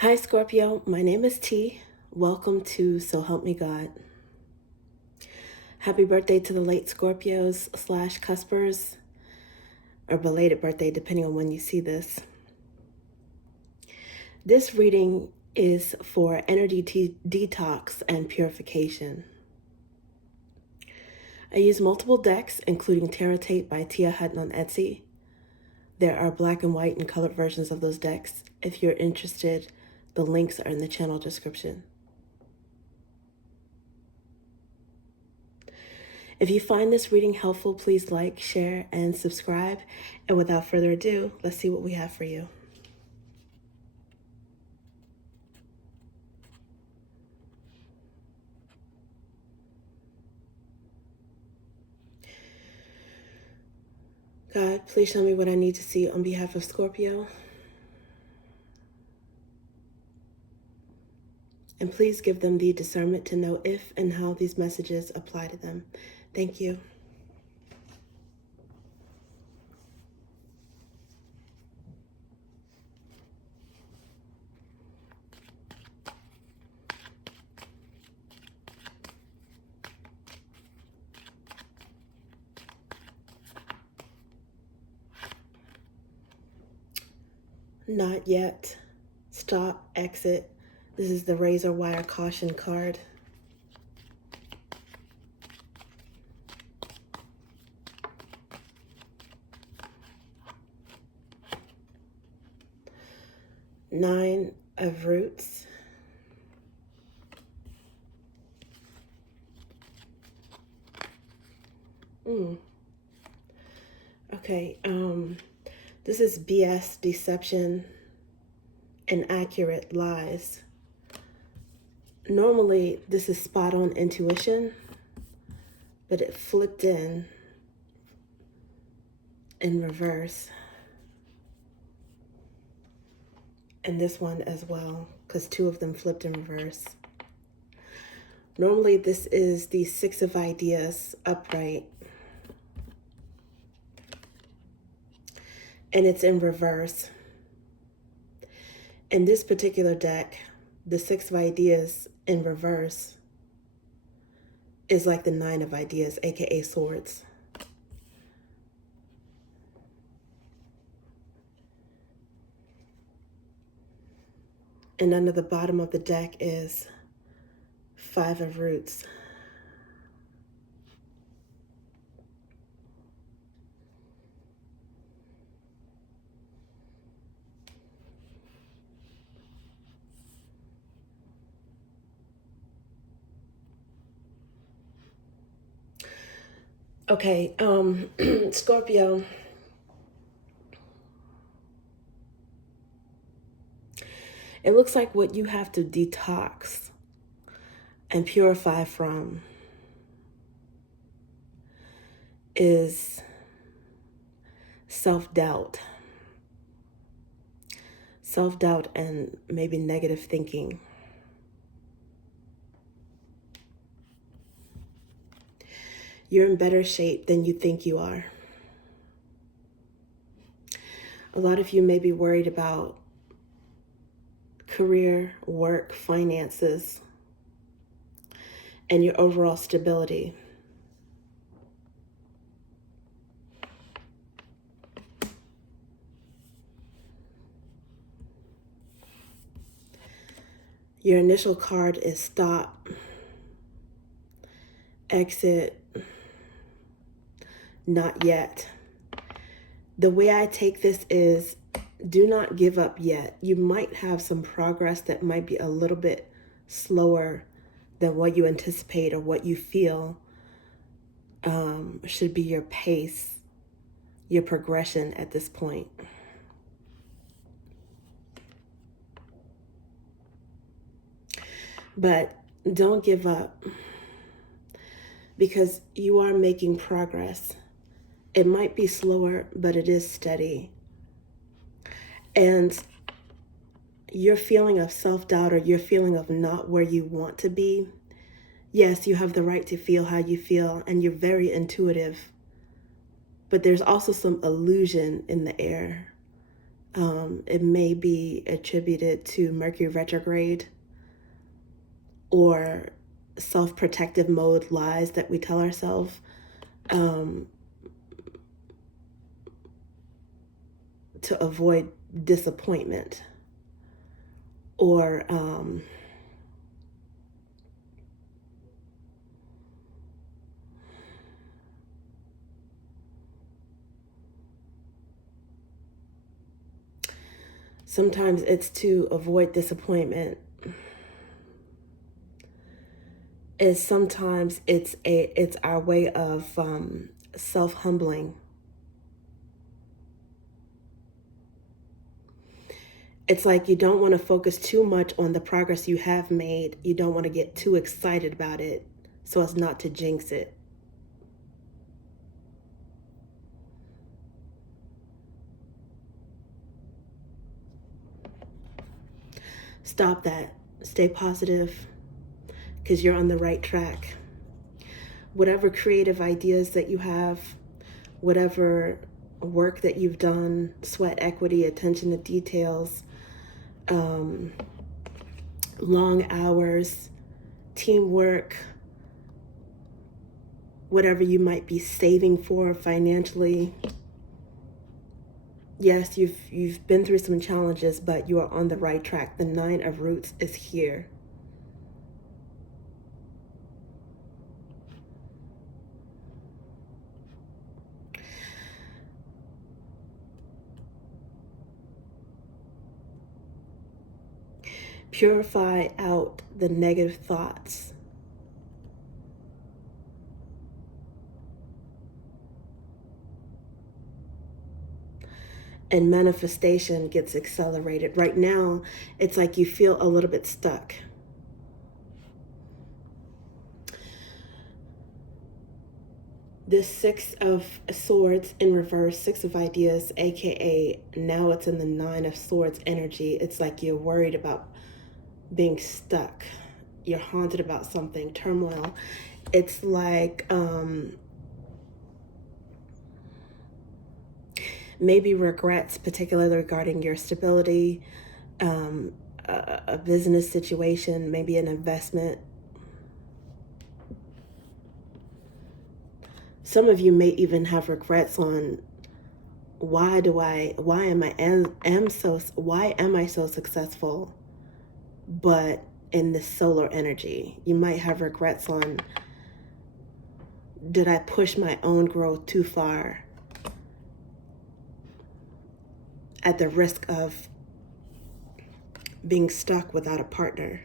Hi, Scorpio. My name is T. Welcome to So Help Me God. Happy birthday to the late Scorpios / Cuspers, or belated birthday, depending on when you see this. This reading is for energy detox and purification. I use multiple decks, including Tarot Tape by Tia Hutton on Etsy. There are black and white and colored versions of those decks. If you're interested, the links are in the channel description. If you find this reading helpful, please like, share, and subscribe. And without further ado, let's see what we have for you. God, please show me what I need to see on behalf of Scorpio. And please give them the discernment to know if and how these messages apply to them. Thank you. Not yet. Stop, exit. This is the razor wire caution card. Nine of Roots. Okay, this is BS, deception, inaccurate lies. Normally, this is spot on intuition, but it flipped in reverse. And this one as well, because two of them flipped in reverse. Normally, this is the Six of Ideas upright. And it's in reverse. In this particular deck, the Six of Ideas in reverse is like the Nine of Ideas, aka Swords. And under the bottom of the deck is Five of Roots. Okay, Scorpio. It looks like what you have to detox and purify from is self-doubt. Self-doubt and maybe negative thinking. You're in better shape than you think you are. A lot of you may be worried about career, work, finances, and your overall stability. Your initial card is stop, exit, not yet. The way I take this is do not give up yet. You might have some progress that might be a little bit slower than what you anticipate or what you feel should be your pace, your progression at this point. But don't give up, because you are making progress. It might be slower, but it is steady. And your feeling of self-doubt, or your feeling of not where you want to be, yes, you have the right to feel how you feel, and you're very intuitive. But there's also some illusion in the air It may be attributed to Mercury retrograde or self-protective mode lies that we tell ourselves. To avoid disappointment, or sometimes it's to avoid disappointment. Is sometimes it's our way of self-humbling. It's like you don't want to focus too much on the progress you have made. You don't want to get too excited about it so as not to jinx it. Stop that. Stay positive, because you're on the right track. Whatever creative ideas that you have, whatever work that you've done, sweat equity, attention to details, long hours, teamwork, whatever you might be saving for financially. Yes, you've been through some challenges, but you are on the right track. The 9 of Roots is here. Purify out the negative thoughts. And manifestation gets accelerated. Right now, it's like you feel a little bit stuck. This 6 of Swords in reverse, 6 of Ideas, aka now it's in the 9 of Swords energy. It's like you're worried about being stuck. You're haunted about something, turmoil. It's like maybe regrets, particularly regarding your stability, a business situation, maybe an investment. Some of you may even have regrets on why am I so successful, but in this solar energy. You might have regrets on, did I push my own growth too far at the risk of being stuck without a partner?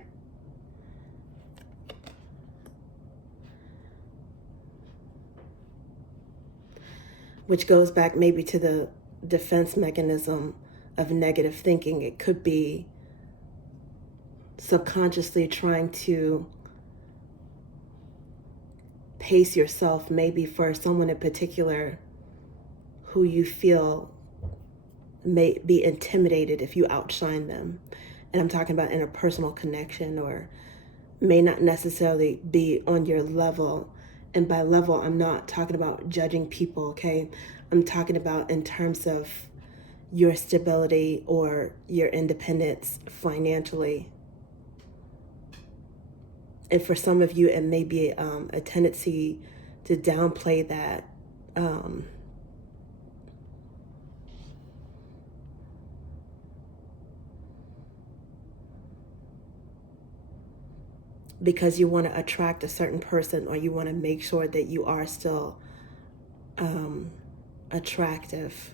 Which goes back maybe to the defense mechanism of negative thinking. It could be subconsciously trying to pace yourself, maybe for someone in particular who you feel may be intimidated if you outshine them. And I'm talking about in a personal connection, or may not necessarily be on your level. And by level, I'm not talking about judging people, okay? I'm talking about in terms of your stability or your independence financially. And for some of you, it may be a tendency to downplay that. Because you want to attract a certain person, or you want to make sure that you are still attractive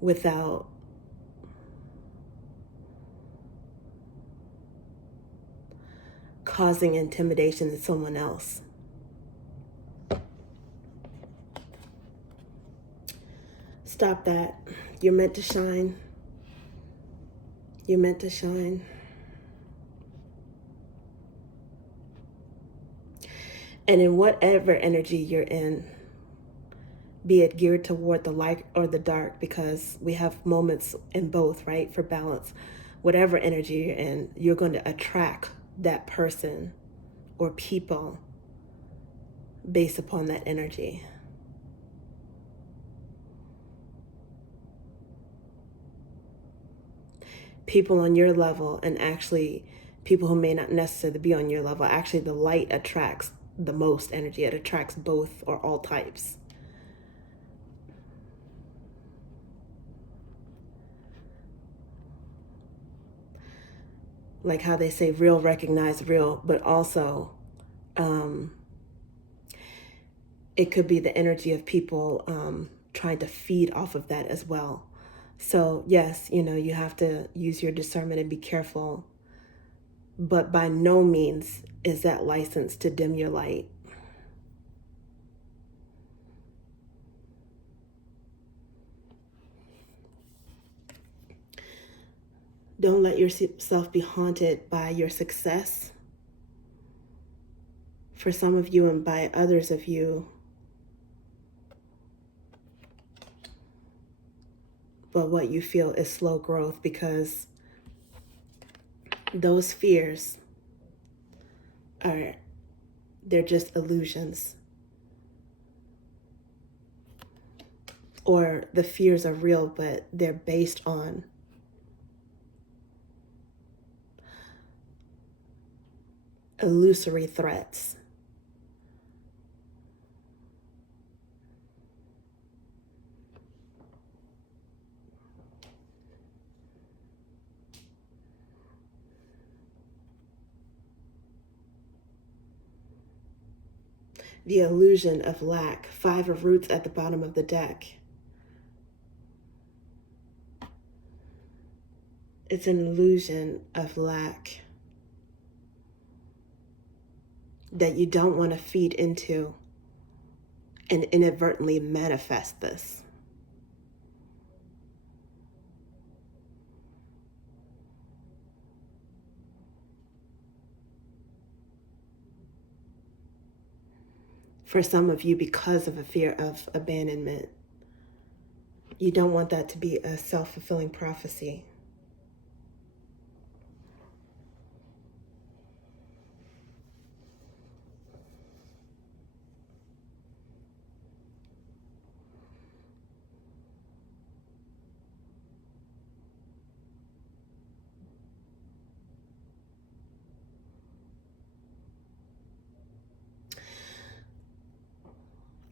without causing intimidation to someone else. Stop that. You're meant to shine. You're meant to shine. And in whatever energy you're in, be it geared toward the light or the dark, because we have moments in both, right? For balance. Whatever energy you're in, you're going to attract that person or people based upon that energy. people on your level, and actually people who may not necessarily be on your level. Actually, the light attracts the most energy. It attracts both or all types. Like how they say real recognize real, but also it could be the energy of people trying to feed off of that as well. So yes, you have to use your discernment and be careful, but by no means is that license to dim your light. Don't let yourself be haunted by your success. For some of you and by others of you, but what you feel is slow growth, because those fears they're just illusions. Or the fears are real, but they're based on illusory threats. The illusion of lack. 5 of Roots at the bottom of the deck. It's an illusion of lack that you don't want to feed into and inadvertently manifest this. For some of you, because of a fear of abandonment, you don't want that to be a self-fulfilling prophecy.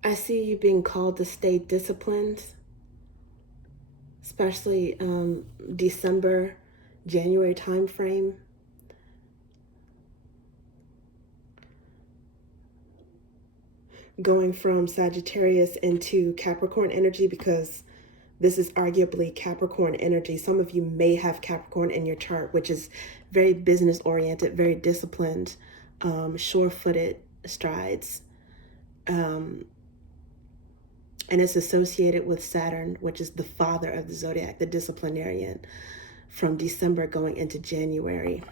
I see you being called to stay disciplined, especially December, January time frame. Going from Sagittarius into Capricorn energy, because this is arguably Capricorn energy. Some of you may have Capricorn in your chart, which is very business oriented, very disciplined, sure-footed strides. And it's associated with Saturn, which is the father of the zodiac, the disciplinarian, from December going into January.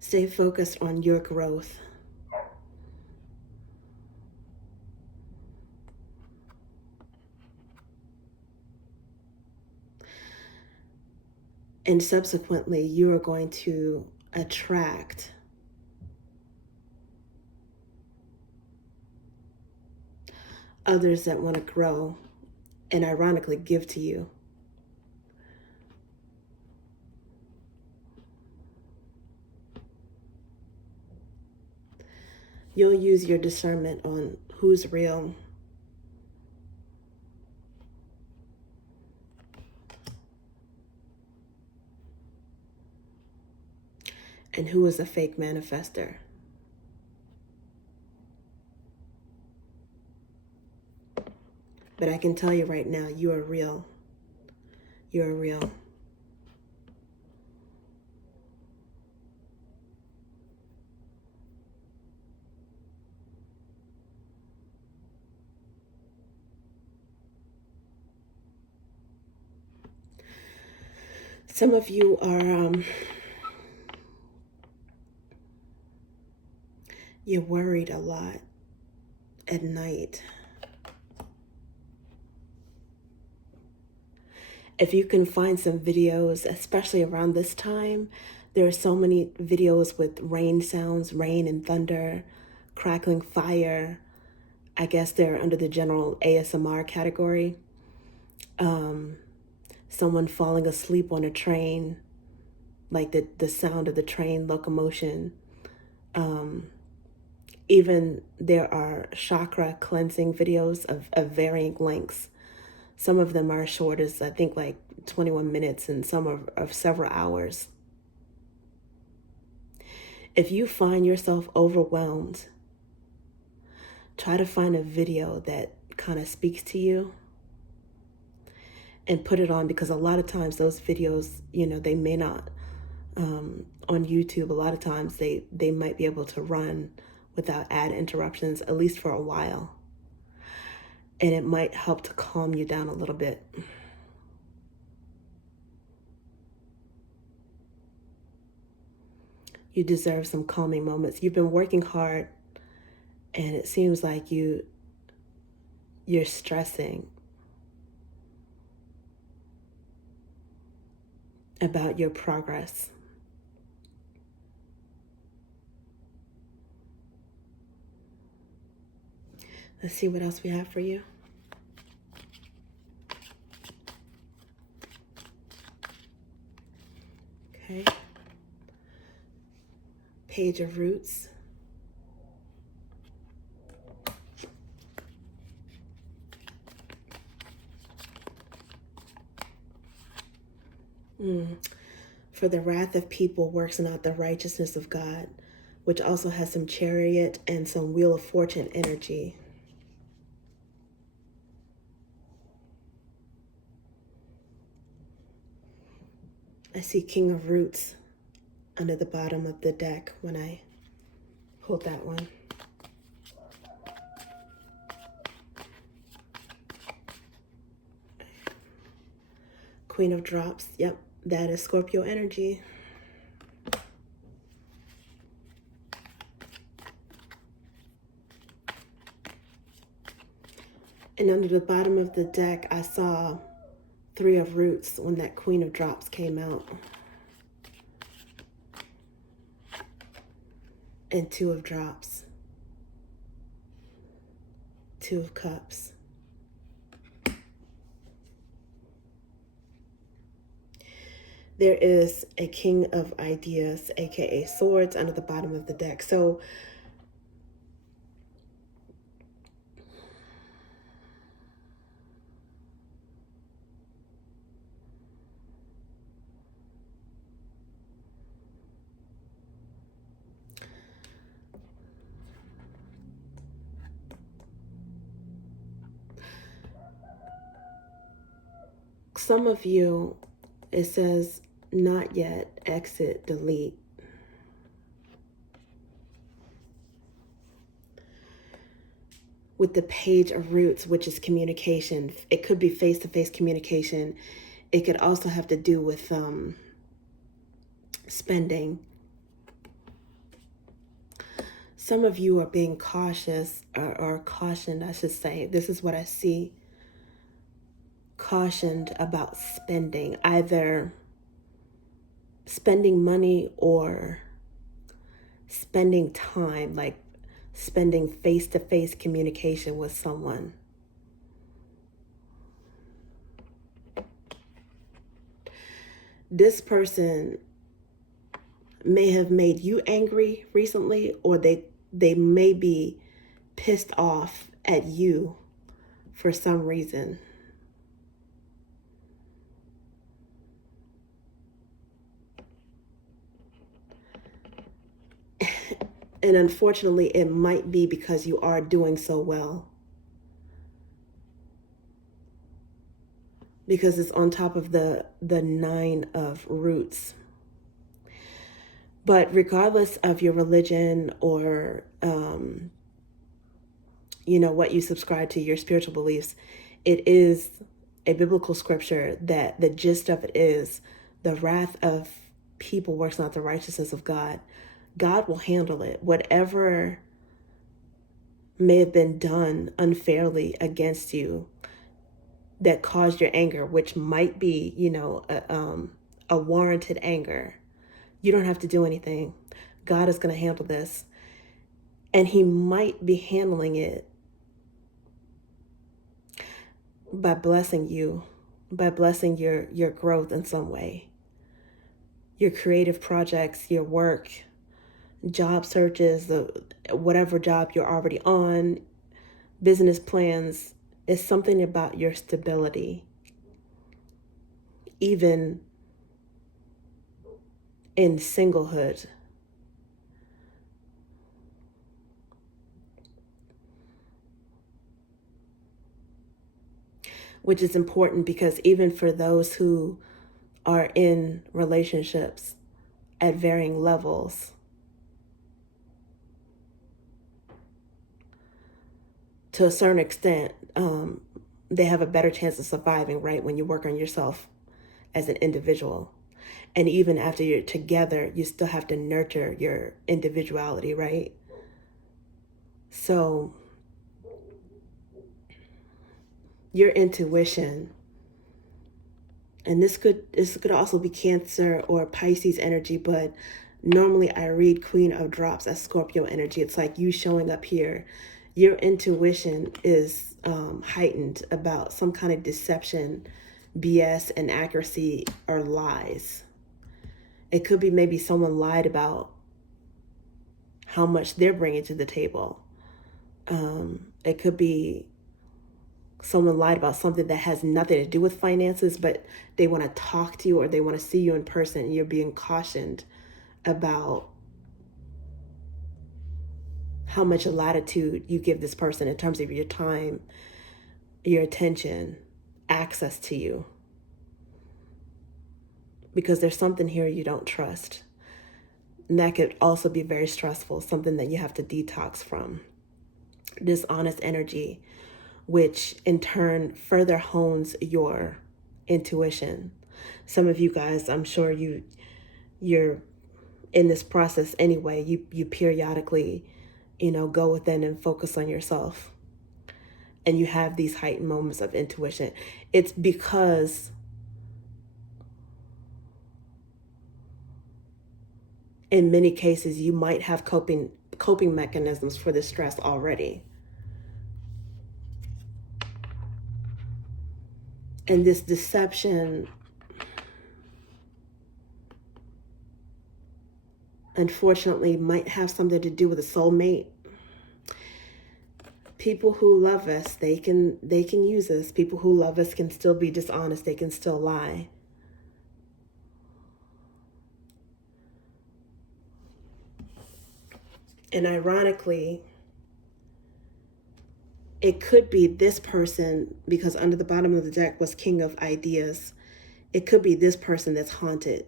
Stay focused on your growth. And subsequently, you are going to attract others that want to grow and ironically give to you. You'll use your discernment on who's real and who is a fake manifester. But I can tell you right now, you are real. You are real. Some of you are, you're worried a lot at night. If you can find some videos, especially around this time, there are so many videos with rain sounds, rain and thunder, crackling fire, I guess they're under the general ASMR category. Someone falling asleep on a train, like the sound of the train locomotion. Even there are chakra cleansing videos of varying lengths. Some of them are as short as, I think, like 21 minutes, and some are of several hours. If you find yourself overwhelmed, try to find a video that kind of speaks to you and put it on, because a lot of times those videos, they may not, on YouTube, a lot of times they might be able to run without ad interruptions, at least for a while. And it might help to calm you down a little bit. You deserve some calming moments. You've been working hard, and it seems like you're stressing about your progress. Let's see what else we have for you. Okay. Page of Roots. For the wrath of people works not the righteousness of God, which also has some Chariot and some Wheel of Fortune energy. I see King of Roots under the bottom of the deck when I pulled that one. Queen of Drops. Yep, that is Scorpio energy. And under the bottom of the deck, I saw Three of Roots when that Queen of Drops came out. And Two of Drops. Two of Cups. There is a King of Ideas, aka Swords, under the bottom of the deck. So some of you, it says not yet, exit, delete. With the Page of Roots, which is communication. It could be face-to-face communication. It could also have to do with spending. Some of you are being cautious, or cautioned, I should say. This is what I see. Cautioned about spending, either spending money or spending time, like spending face-to-face communication with someone. This person may have made you angry recently, or they may be pissed off at you for some reason. And unfortunately, it might be because you are doing so well. Because it's on top of the Nine of Roots. But regardless of your religion or, what you subscribe to, your spiritual beliefs, it is a biblical scripture that the gist of it is the wrath of people works not the righteousness of God. God will handle it. Whatever may have been done unfairly against you that caused your anger, which might be, a warranted anger. You don't have to do anything. God is going to handle this. And he might be handling it by blessing you, by blessing your growth in some way, your creative projects, your work, job searches, whatever job you're already on, business plans. Is something about your stability, even in singlehood. Which is important because even for those who are in relationships at varying levels, to a certain extent, they have a better chance of surviving, right? When you work on yourself as an individual. And even after you're together, you still have to nurture your individuality, right? So your intuition, and this could also be Cancer or Pisces energy, but normally I read Queen of Drops as Scorpio energy. It's like you showing up here. Your intuition is heightened about some kind of deception, BS, inaccuracy, or lies. It could be maybe someone lied about how much they're bringing to the table. It could be someone lied about something that has nothing to do with finances, but they want to talk to you or they want to see you in person, and you're being cautioned about how much latitude you give this person in terms of your time, your attention, access to you. Because there's something here you don't trust. And that could also be very stressful, something that you have to detox from. Dishonest energy, which in turn further hones your intuition. Some of you guys, I'm sure you're in this process anyway. You periodically, go within and focus on yourself. And you have these heightened moments of intuition. It's because in many cases you might have coping mechanisms for this stress already. And this deception, unfortunately, might have something to do with a soulmate. People who love us, they can use us. People who love us can still be dishonest. They can still lie. And ironically, it could be this person, because under the bottom of the deck was King of Ideas. It could be this person that's haunted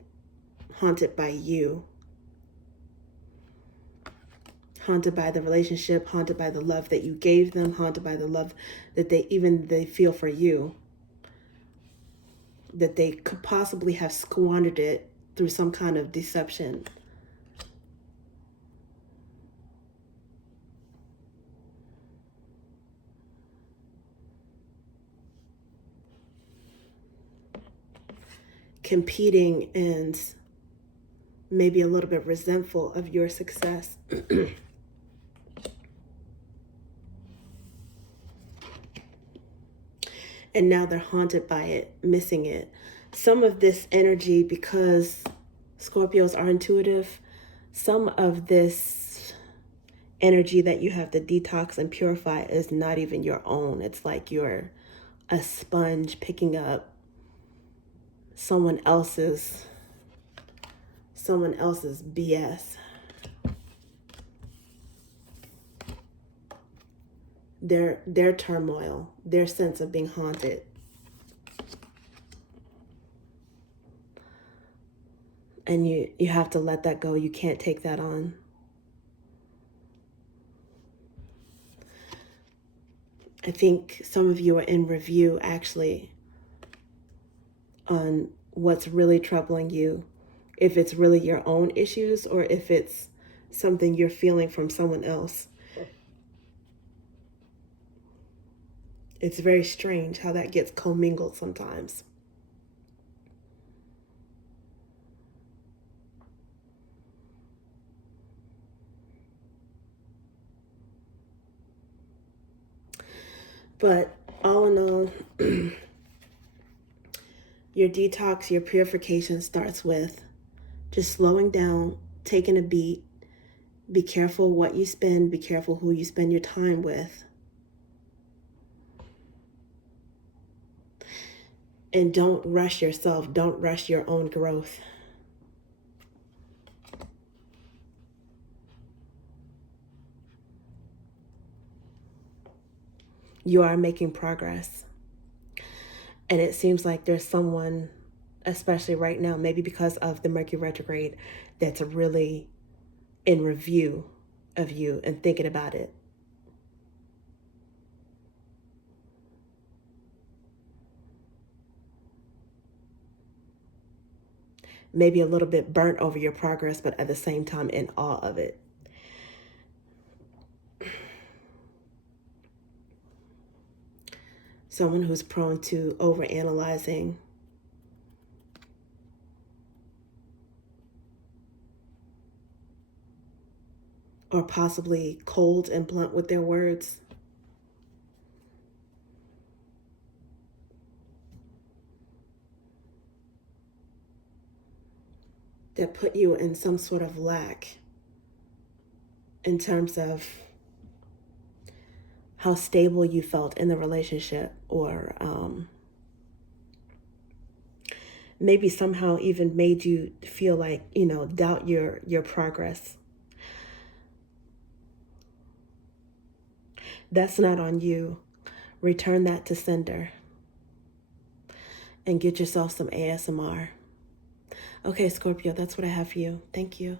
by you. Haunted by the relationship, haunted by the love that you gave them, haunted by the love that they feel for you. That they could possibly have squandered it through some kind of deception. Competing and maybe a little bit resentful of your success. And now they're haunted by it, missing it. Some of this energy, because Scorpios are intuitive, some of this energy that you have to detox and purify is not even your own. It's like you're a sponge picking up someone else's BS. Their turmoil, their sense of being haunted. And you have to let that go. You can't take that on. I think some of you are in review actually on what's really troubling you. If it's really your own issues or if it's something you're feeling from someone else. It's very strange how that gets commingled sometimes. But All in all, your detox, your purification starts with just slowing down, taking a beat. Be careful what you spend. Be careful who you spend your time with. And don't rush yourself. Don't rush your own growth. You are making progress. And it seems like there's someone, especially right now, maybe because of the Mercury retrograde, that's really in review of you and thinking about it. Maybe a little bit burnt over your progress, but at the same time in awe of it. Someone who's prone to overanalyzing. Or possibly cold and blunt with their words. That put you in some sort of lack in terms of how stable you felt in the relationship, or maybe somehow even made you feel like, doubt your progress. That's not on you. Return that to sender and get yourself some ASMR. Okay, Scorpio, that's what I have for you. Thank you.